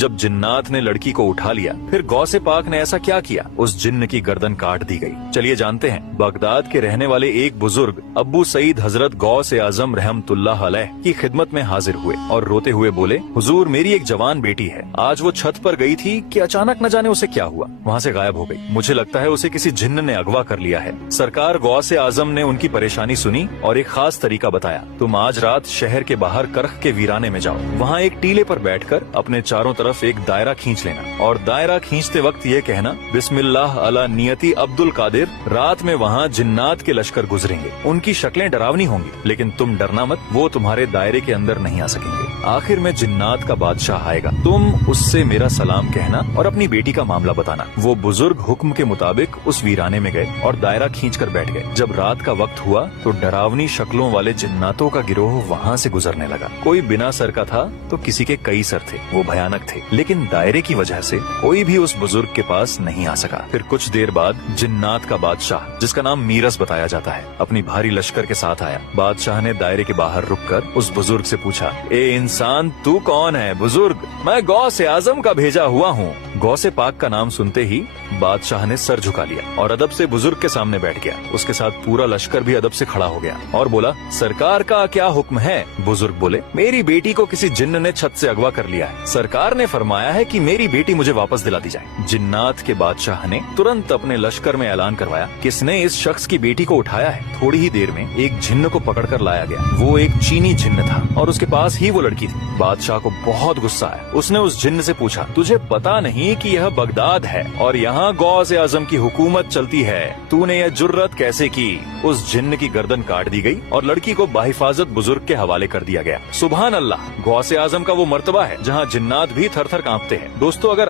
जब जिन्नात ने लड़की को उठा लिया, फिर गौसे पाक ने ऐसा क्या किया, उस जिन्न की गर्दन काट दी गई। चलिए जानते हैं। बगदाद के रहने वाले एक बुजुर्ग अब्बू सईद हजरत गौसे आजम रहमतुल्लाह अलैह की खिदमत में हाजिर हुए और रोते हुए बोले, हुजूर मेरी एक जवान बेटी है, आज वो छत पर गई थी कि अचानक न जाने उसे क्या हुआ, वहाँ से गायब हो गई। मुझे लगता है उसे किसी जिन्न ने अगवा कर लिया है। सरकार गौसे आजम ने उनकी परेशानी सुनी और एक खास तरीका बताया। तुम आज रात शहर के बाहर करख के वीराने में जाओ, वहाँ एक टीले पर बैठकर अपने चारों तरफ एक दायरा खींच लेना और दायरा खींचते वक्त ये कहना, बिस्मिल्लाह अला नियति अब्दुल कादिर। रात में वहाँ जिन्नात के लश्कर गुजरेंगे, उनकी शक्लें डरावनी होंगी, लेकिन तुम डरना मत, वो तुम्हारे दायरे के अंदर नहीं आ सकेंगे। आखिर में जिन्नात का बादशाह आएगा, तुम उससे मेरा सलाम कहना और अपनी बेटी का मामला बताना। वो बुजुर्ग हुक्म के मुताबिक उस वीराने में गए और दायरा खींचकर बैठ गए। जब रात का वक्त हुआ तो डरावनी शक्लों वाले जिन्नातों का गिरोह वहाँ से गुजरने लगा। कोई बिना सर का था तो किसी के कई सर थे, वो भयानक थे, लेकिन दायरे की वजह से कोई भी उस बुजुर्ग के पास नहीं आ सका। फिर कुछ देर बाद जिन्नात का बादशाह, जिसका नाम मीरस बताया जाता है, अपनी भारी लश्कर के साथ आया। बादशाह ने दायरे के बाहर रुककर उस बुजुर्ग से पूछा, ए इंसान तू कौन है? बुजुर्ग, मैं गौसे आजम का भेजा हुआ हूँ। गौसे पाक का नाम सुनते ही बादशाह ने सर झुका लिया और अदब से बुजुर्ग के सामने बैठ गया। उसके साथ पूरा लश्कर भी अदब से खड़ा हो गया और बोला, सरकार का क्या हुक्म है? बुजुर्ग बोले, मेरी बेटी को किसी जिन्न ने छत से अगवा कर लिया है। सरकार ने फरमाया है कि मेरी बेटी मुझे वापस दिला दी जाए। जिन्नात के बादशाह ने तुरंत अपने लश्कर में ऐलान करवाया, किसने इस शख्स की बेटी को उठाया है। थोड़ी ही देर में एक जिन्न को पकड़ कर लाया गया। वो एक चीनी जिन्न था और उसके पास ही वो लड़की थी। बादशाह को बहुत गुस्सा आया। उसने उस जिन्न से पूछा, तुझे पता नहीं कि यह बगदाद है और यहाँ गौसे आजम की हुकूमत चलती है, तूने यह जुर्रत कैसे की? उस जिन्न की गर्दन काट दी गई और लड़की को बाहिफाजत बुजुर्ग के हवाले कर दिया गया। सुभान अल्लाह, गौसे आजम का वो मर्तबा है जहाँ जिन्नात भी थर थर कांपते हैं। दोस्तों, अगर